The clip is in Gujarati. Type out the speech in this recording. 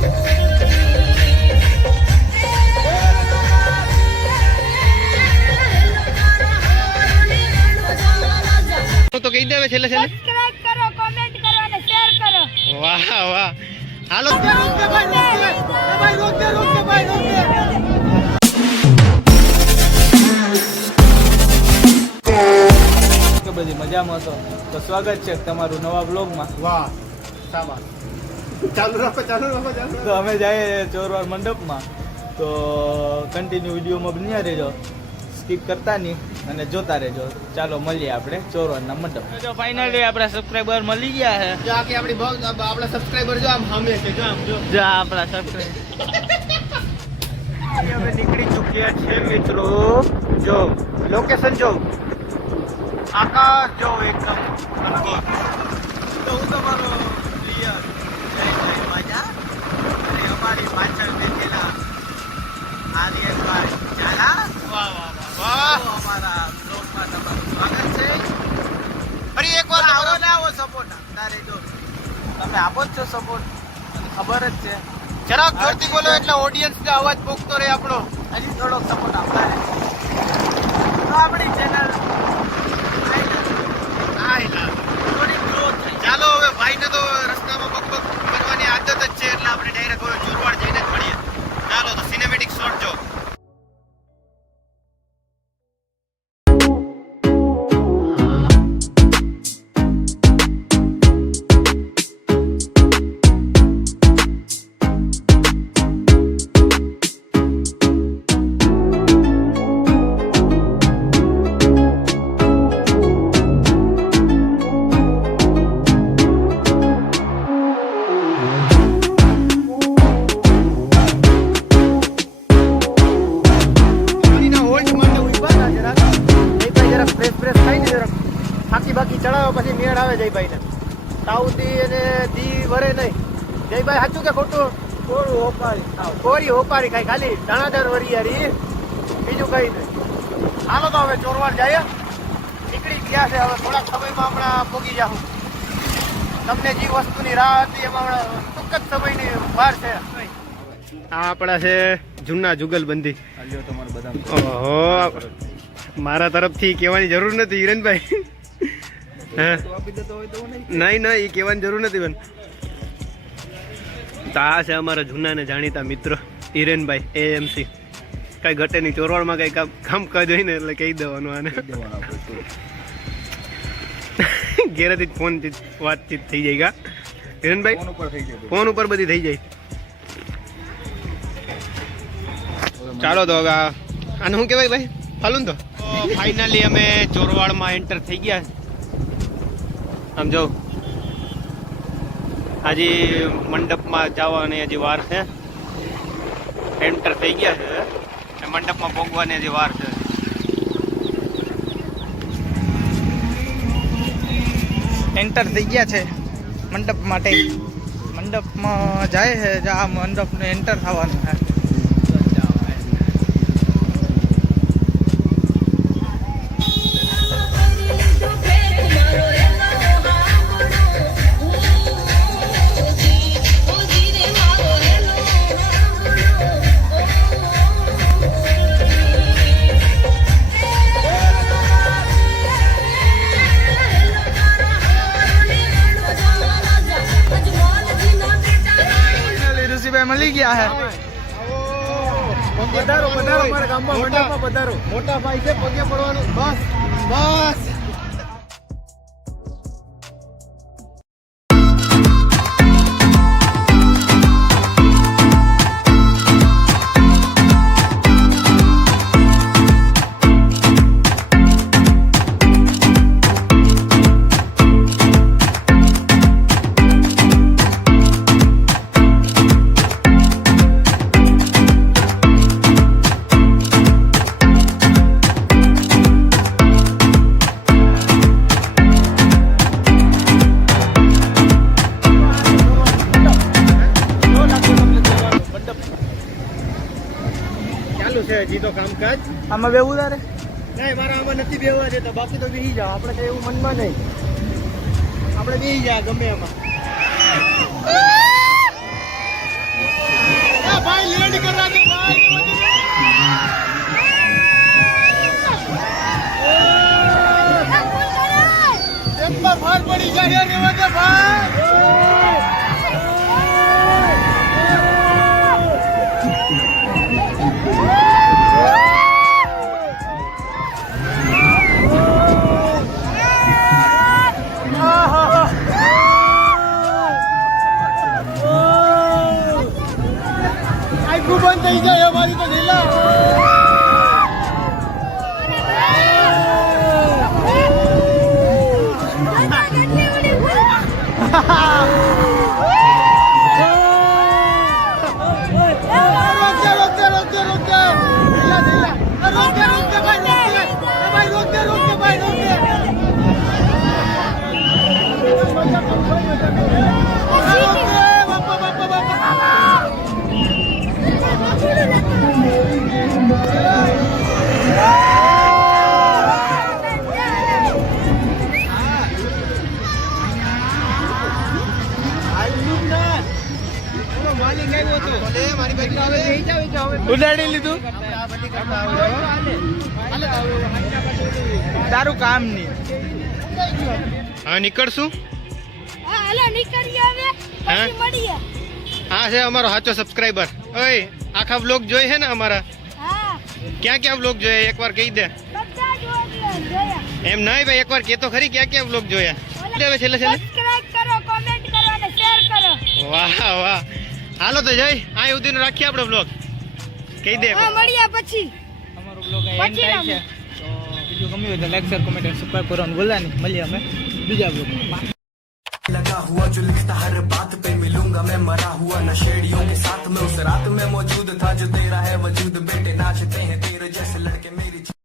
તો કહી દેવે છેલ્લે છેલ્લે સબસ્ક્રાઇબ કરો, કોમેન્ટ કરો અને શેર કરો. વાહ વાહ હાલો બધી મજામાં હતો તો સ્વાગત છે તમારું નવા બ્લોગમાં. વાહ શાબાશ ચાલુ રાખો તો અમે જઈએ ચોરવાર મંડપમાં, તો કન્ટિન્યુ વિડીયોમાં બન્યા રહેજો, સ્કીપ કરતા નહીં અને જોતા રહેજો. ચાલો મળીએ આપણે ચોરવારના મંડપ. જો ફાઇનલી આપણા સબસ્ક્રાઇબર મળી ગયા છે. જો આખી આપણા સબસ્ક્રાઇબર જો આમ સામે છે, જો આમ જો આપણા સબસ્ક્રાઇબર અમે નીકળી ચૂક્યા છે મિત્રો. જો લોકેશન જો, આકાશ જો એકદમ રંગીન. તો હું તમારો ક્લિયર જય મજા અને અમારી પાછળ બેઠેલા આર્યનભાઈ ઝાલા. વાહ વાહ વાહ અમારા બ્લોગમાં તમારું સ્વાગત છે. ફરી એકવાર આવો ને આવો સપોર્ટ તારે જો તમે આપો જ છો સપોર્ટ, ખબર જ છે. જરાક જોરથી બોલો એટલે ઓડિયન્સ ને અવાજ પોકતો રહે આપણો. હજી થોડોક સપોર્ટ આપતા રહે તો આપણી ચેનલ થોડી ગ્રો થાય. ચાલો હવે ભાઈને તો રસ્તામાં બકબક કરવાની આદત જ છે, એટલે આપણે ડાયરેક્ટ હવે ચોરવાડ જઈને જ મળીએ. ચાલો તો સિનેમેટિક શોટ જો. બાકી ચડાવો પછી મેળ આવે જયભાઈ ને. તાવથી અને દી વરે નહીં. જયભાઈ સાચું કે ખોટું? કોરી હોપારી ખાઈ ખાલી દાણાદાર વરિયારી, બીજું કઈ નહીં. હાલો તો હવે ચોરવાડ જઈએ. નીકળી ગયા છે, હવે થોડાક સમયમાં હમણાં પોગી જાઉં. તમને જે વસ્તુની રાહ હતી એમાં હમણાં ટૂંક જ સમયની વાર છે. આ આપણા છે જૂના જુગલબંધી. ઓહો મારા તરફથી કહેવાની જરૂર નથી હિરેનભાઈ. નહીં એ કહેવાની જરૂર નથી બેન. તો આ છે અમારા જૂના ને જાણીતા મિત્ર હિરેનભાઈ એએમસી. કઈ ઘટે નહીં, ચોરવાડમાં કઈ કામ કાજ હોય ને એટલે કહી દેવાનું આને. ઘેરેથી જ ફોન વાતચીત થઈ જાય કા હિરેનભાઈ? ફોન ઉપર બધી થઈ જાય. ચાલો તો હવે આને શું કહેવાય ભાઈ? ફાલું તો ફાઇનલી અમે ચોરવાડમાં એન્ટર થઈ ગયા. સમજો હજી મંડપમાં જવાની હજી વાર છે. એન્ટર થઈ ગયા છે, મંડપમાં પહોંચવાની હજી વાર છે. એન્ટર થઈ ગયા છે મંડપ માટે. મંડપમાં જાય છે, આ મંડપને એન્ટર થવાનું છે. મળી ગયા હે. પધારો મારા ગામમાં મંડપમાં પધારો. મોટા ભાઈ છે, પગે પડવાનું. બસ બસ હજી તો કામકાજ. આમાં બેવું તારે? નહીં, મારા આમાં નથી બેહવા દેતા. બાકી તો બેસી જાઓ, આપણે કઈ એવું મનમાં નહીં. આપણે બેસી જાય ગમે એમાં. અહીંયા રહેવા દે ભાઈ. આખું બંધ થઈ જાય અમારી તો ઢીલા. ઉડાડી લીધું તારું કામ નહીં. હવે નીકળશું. હા હાલો નીકળીએ હવે હા? પછી મળીએ. હા છે અમારો સાચો સબસ્ક્રાઇબર. ઓય આખા વ્લોગ જોઈ છે ને અમારા? હા ક્યાં ક્યાં વ્લોગ જોયા એકવાર કહી દે. બધા જોયા. એમ નહીં ભાઈ એકવાર કે તો ખરી ક્યાં ક્યાં વ્લોગ જોયા. હવે છેલ્લે છેલ્લે સબસ્ક્રાઇબ કરો, કોમેન્ટ કરો અને શેર કરો. વાહ વાહ. હાલો તો જય અહીં સુધી રાખીએ આપણે વ્લોગ. કહી દે. હા મળીએ પછી. અમારો બ્લોગ એન્ડ થાય છે તો બીજું ગમ્યું હોય તો લાઈક શેર કોમેન્ટ અને સબસ્ક્રાઇબ કરવાનું ભૂલતા નહીં. મળીએ અમે બીજા બ્લોગમાં. लगा हुआ जो लिखता हर बात पे मिलूंगा मैं मरा हुआ नशेड़ियों के साथ में उस रात में मौजूद था जो तेरा है वजूद बेटे नाचते हैं तेरे जैसे लड़के मेरे